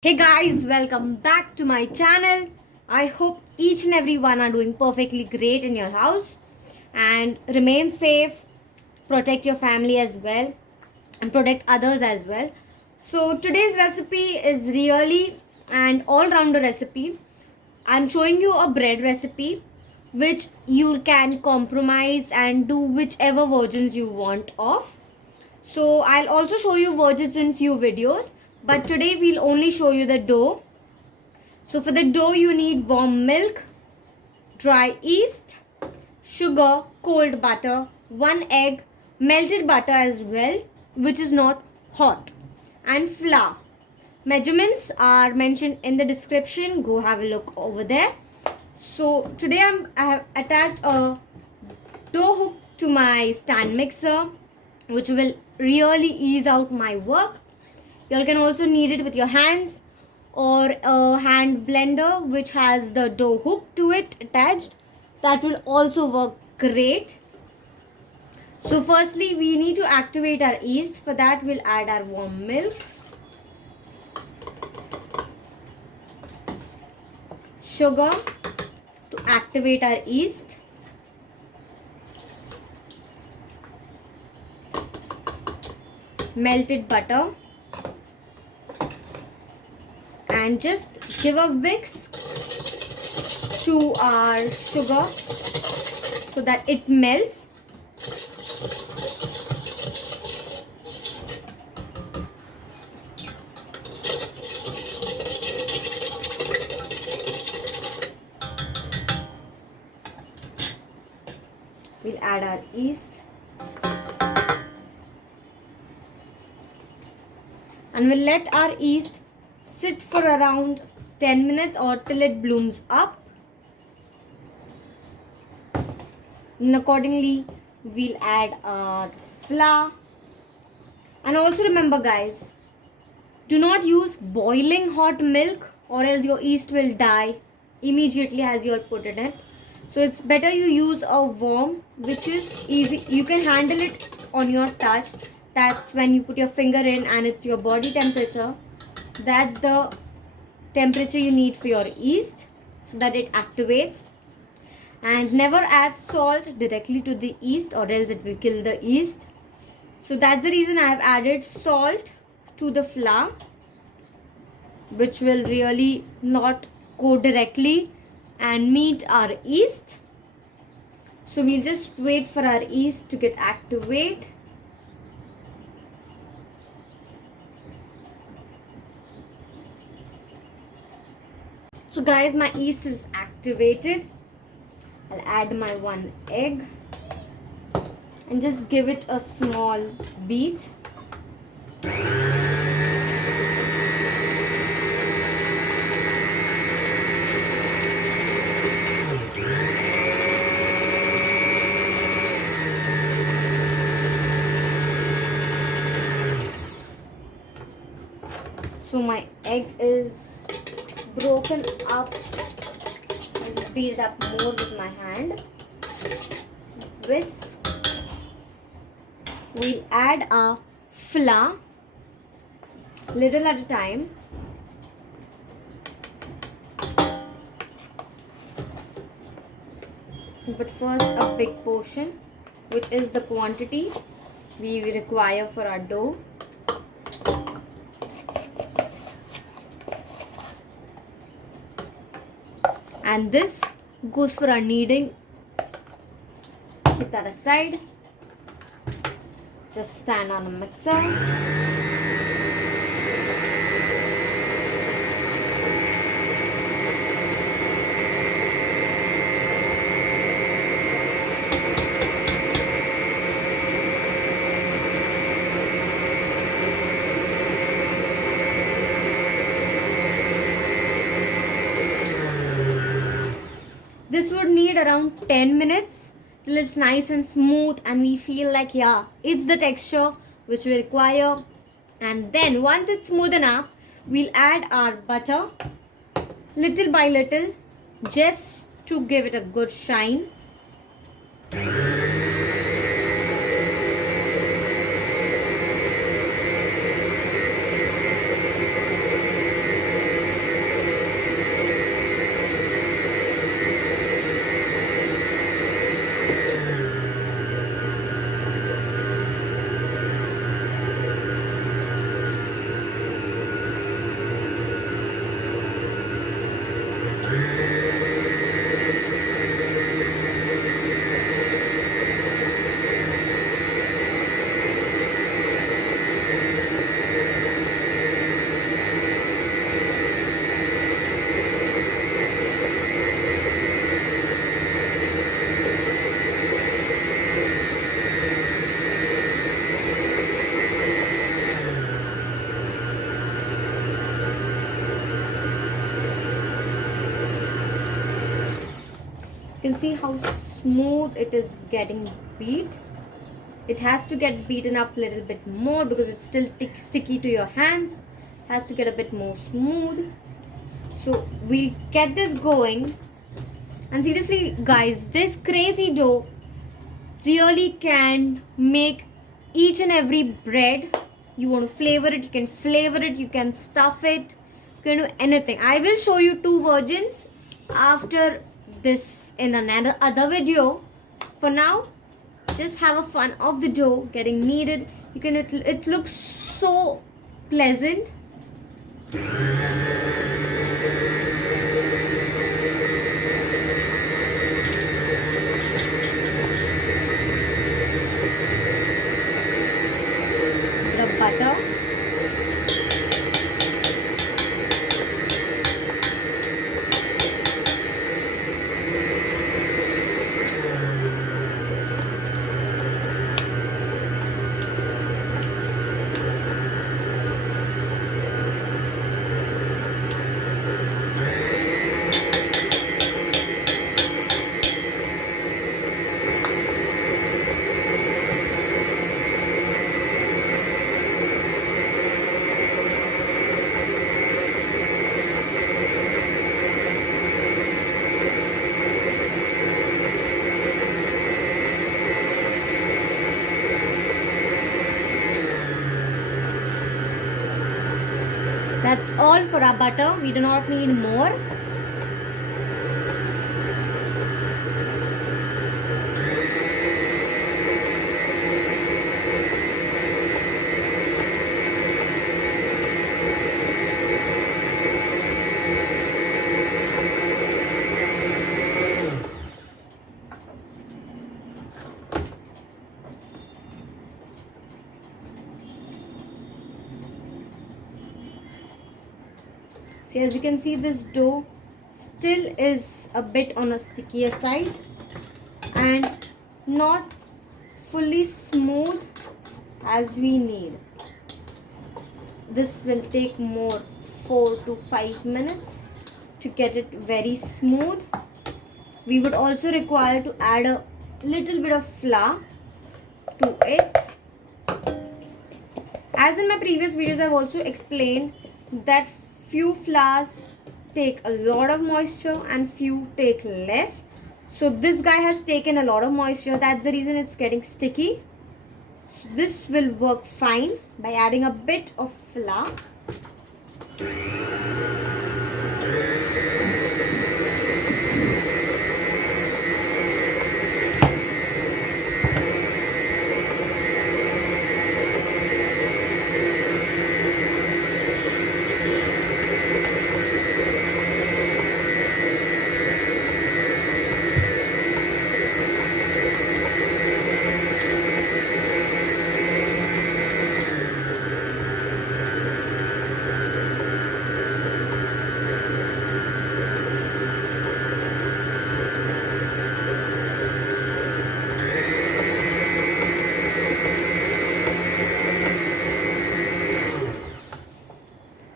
Hey guys, welcome back to my channel. I hope each and every one are doing perfectly great in your house and remain safe, protect your family as well and protect others as well. So today's recipe is really an all-rounder recipe. I'm showing you a bread recipe which you can compromise and do whichever versions you want of. So I'll also show you versions in few videos, but today we'll only show you the dough. So for the dough you need warm milk, dry yeast, sugar, cold butter, 1 egg, melted butter as well, which is not hot, and flour. Measurements are mentioned in the description. Go have a look over there. So today I have attached a dough hook to my stand mixer, which will really ease out my work. You can also knead it with your hands or a hand blender which has the dough hook to it attached. That will also work great. So firstly we need to activate our yeast. For that we'll add our warm milk, sugar to activate our yeast, melted butter, and just give a whisk to our sugar so that it melts. We'll add our yeast and we'll let our yeast sit for around 10 minutes or till it blooms up. And accordingly we'll add our flour. And also remember guys, do not use boiling hot milk or else your yeast will die immediately as you put it in. So it's better you use a warm, which is easy. You can handle it on your touch. That's when you put your finger in and it's your body temperature. That's the temperature you need for your yeast so that it activates. And never add salt directly to the yeast or else it will kill the yeast. So that's the reason I have added salt to the flour, which will really not go directly and meet our yeast. So we'll just wait for our yeast to get activate. So guys, my yeast is activated. I'll add my 1 egg and just give it a small beat. So my egg is broken up. I'll just beat it up more with my hand. Whisk. We'll add our flour little at a time. But first a big portion, which is the quantity we require for our dough. And this goes for our kneading. Keep that aside. Just stand on a mixer. This would need around 10 minutes till it's nice and smooth and we feel like, yeah, it's the texture which we require. And then once it's smooth enough, we'll add our butter little by little just to give it a good shine. You can see how smooth it is getting beat. It has to get beaten up a little bit more because it's still sticky to your hands. It has to get a bit more smooth. So we'll get this going. And seriously guys, this crazy dough really can make each and every bread. You want to flavor it, you can flavor it, you can stuff it, you can do anything. I will show you two versions after this in another other video. For now, just have a fun of the dough getting kneaded. You can it looks so pleasant. The butter. That's all for our butter. We do not need more. See, as you can see, this dough still is a bit on a stickier side and not fully smooth as we need. This will take more 4 to 5 minutes to get it very smooth. We would also require to add a little bit of flour to it. As in my previous videos, I've also explained that few flours take a lot of moisture and few take less. So this guy has taken a lot of moisture. That's the reason it's getting sticky. So this will work fine by adding a bit of flour.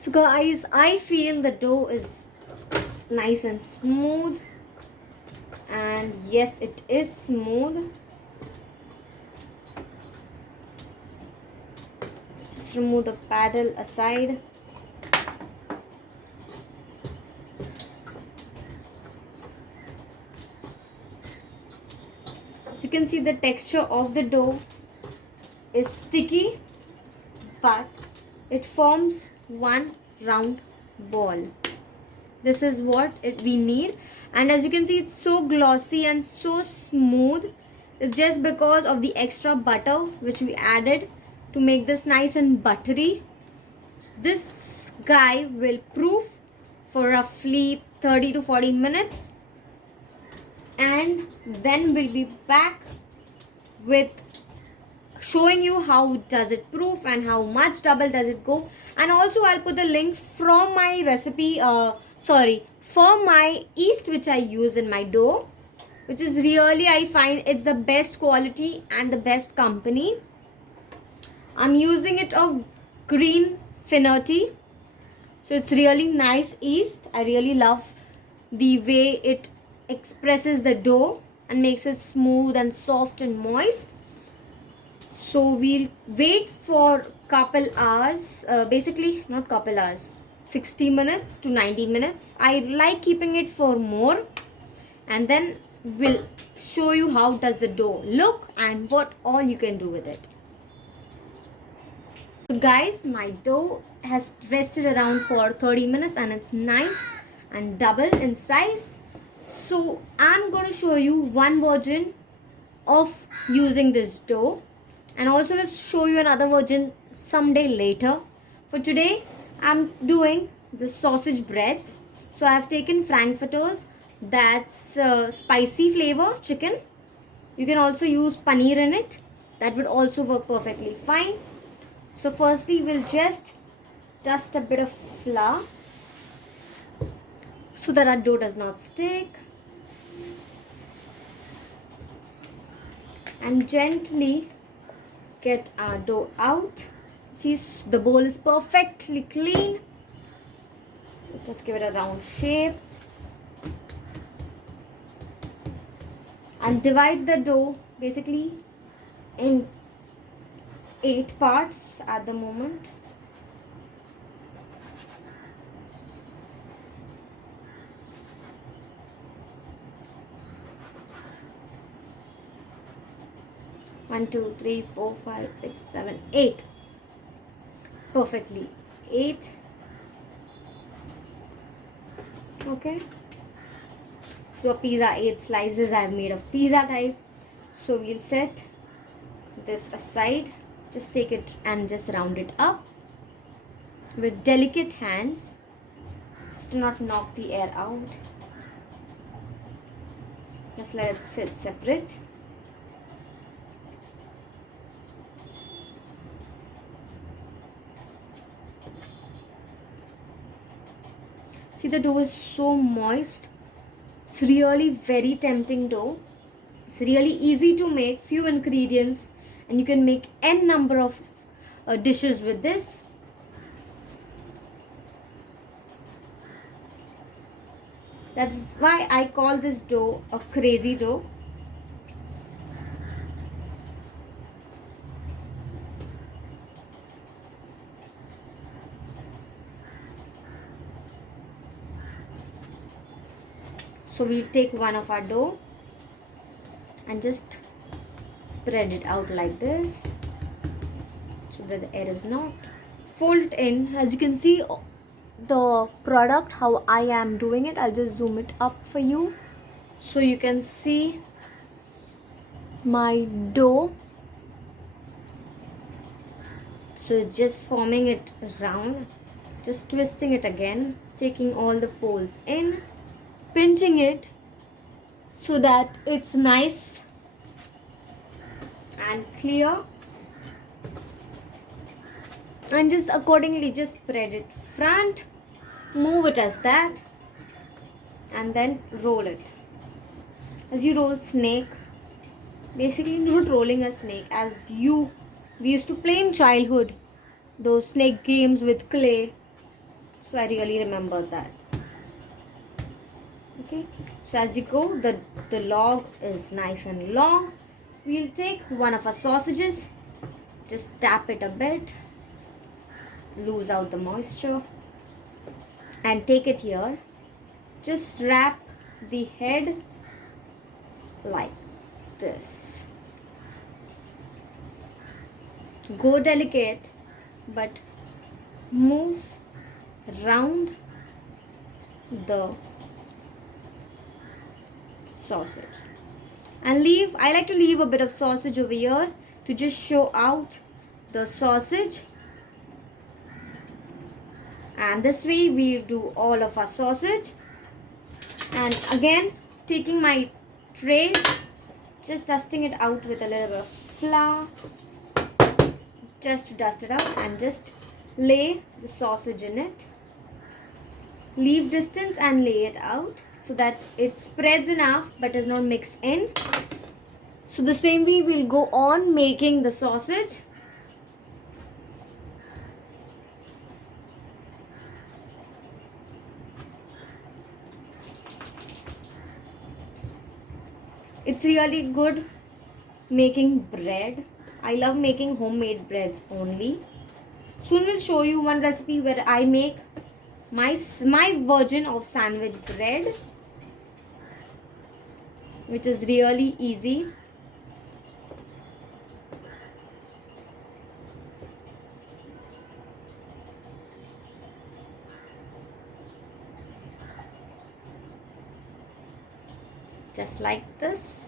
So guys, I feel the dough is nice and smooth, and yes, it is smooth. Just remove the paddle aside. As you can see, the texture of the dough is sticky, but it forms one round ball. This is what we need, and as you can see, it's so glossy and so smooth. It's just because of the extra butter which we added to make this nice and buttery. This guy will proof for roughly 30 to 40 minutes, and then we'll be back with showing you how does it proof and how much double does it go. And also I'll put the link from my recipe for my yeast which I use in my dough, which is really, I find it's the best quality and the best company. I'm using it of Green Finnerty, so it's really nice yeast. I really love the way it expresses the dough and makes it smooth and soft and moist. So we'll wait for couple hours, basically not couple hours, 60 minutes to 90 minutes. I like keeping it for more, and then we'll show you how does the dough look and what all you can do with it. So guys, my dough has rested around for 30 minutes and it's nice and double in size. So I'm going to show you one version of using this dough, and also will show you another version someday later. For today, I'm doing the sausage breads. So I've taken frankfurters, that's spicy flavor chicken. You can also use paneer in it. That would also work perfectly fine. So firstly, we'll just dust a bit of flour so that our dough does not stick. And gently get our dough out. See, the bowl is perfectly clean. Just give it a round shape. And divide the dough basically in 8 parts at the moment. One, two, three, four, 5, 6, 7, 8. Perfectly 8. Okay. So pizza 8 slices I've made of pizza type. So we'll set this aside. Just take it and just round it up with delicate hands, just to not knock the air out. Just let it sit separate. See, the dough is so moist. It's really very tempting dough. It's really easy to make, few ingredients, and you can make n number of dishes with this. That's why I call this dough a crazy dough. So we'll take one of our dough and just spread it out like this so that the air is not. Fold it in. As you can see the product, how I am doing it, I'll just zoom it up for you so you can see my dough. So it's just forming it round, just twisting it again, taking all the folds in, pinching it so that it's nice and clear, and just accordingly just spread it front, move it as that, and then roll it as you roll snake. Basically not rolling a snake as we used to play in childhood, those snake games with clay. So I really remember that. Okay, so as you go, the log is nice and long. We'll take one of our sausages, just tap it a bit, lose out the moisture, and take it here. Just wrap the head like this. Go delicate, but move round the sausage and leave. I like to leave a bit of sausage over here to just show out the sausage, and this way we do all of our sausage. And again, taking my trays, just dusting it out with a little bit of flour, just to dust it out, and just lay the sausage in it. Leave distance and lay it out so that it spreads enough but does not mix in. So the same way we'll go on making the sausage. It's really good making bread. I love making homemade breads only. Soon we'll show you one recipe where I make my version of sandwich bread, which is really easy. Just like this.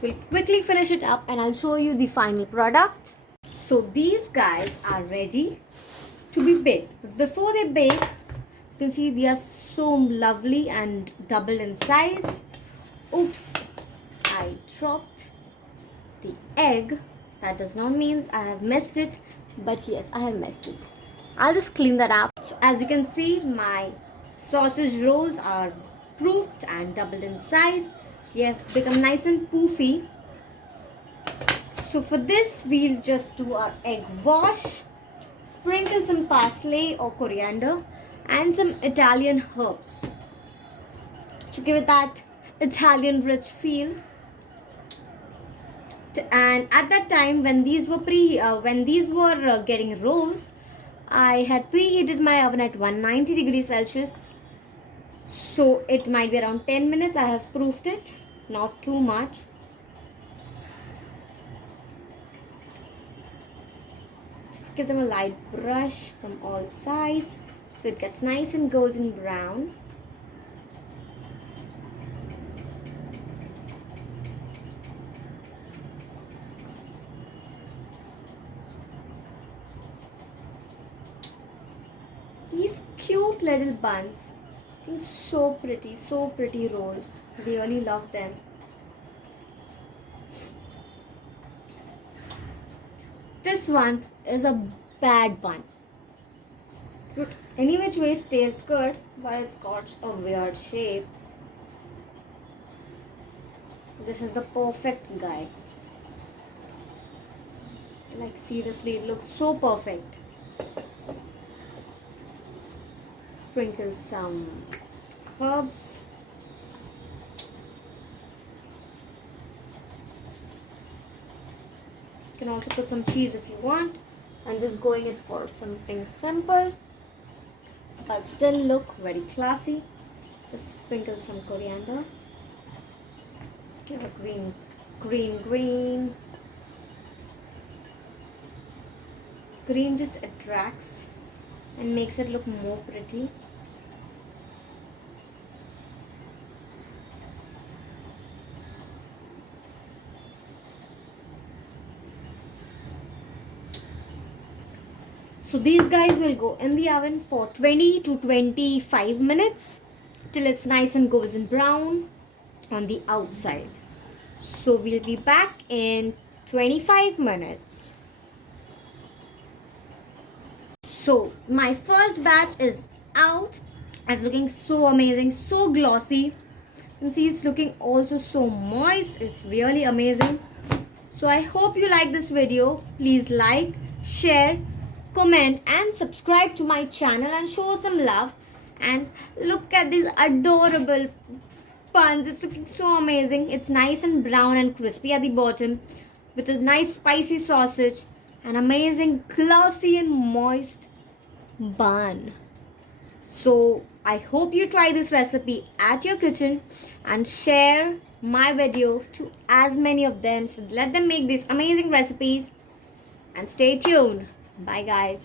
We'll quickly finish it up and I'll show you the final product. So these guys are ready to be baked. But before they bake, you can see they are so lovely and doubled in size. Oops, I dropped the egg. That does not mean I have messed it, but yes, I have messed it. I'll just clean that up. So as you can see, my sausage rolls are proofed and doubled in size. They have become nice and poofy. So for this, we'll just do our egg wash, sprinkle some parsley or coriander and some Italian herbs to give it that Italian rich feel. And at that time, when these were getting rose, I had preheated my oven at 190 degrees Celsius. So it might be around 10 minutes. I have proofed it, not too much. Just give them a light brush from all sides so it gets nice and golden brown. These cute little buns, so pretty rolls. Really love them. This one is a bad bun. Any which ways tastes good, but it's got a weird shape. This is the perfect guy. Like seriously, it looks so perfect. Sprinkle some herbs. You can also put some cheese if you want. I'm just going it for something simple but still look very classy. Just sprinkle some coriander. Give a green. Green just attracts and makes it look more pretty. So these guys will go in the oven for 20 to 25 minutes till it's nice and golden brown on the outside. So we'll be back in 25 minutes. So my first batch is out. It's looking so amazing, so glossy. You can see it's looking also so moist. It's really amazing. So I hope you like this video. Please like, share, comment and subscribe to my channel and show some love. And look at these adorable buns. It's looking so amazing. It's nice and brown and crispy at the bottom with a nice spicy sausage, an amazing glossy and moist bun. So I hope you try this recipe at your kitchen and share my video to as many of them, so let them make these amazing recipes. And stay tuned. Bye guys.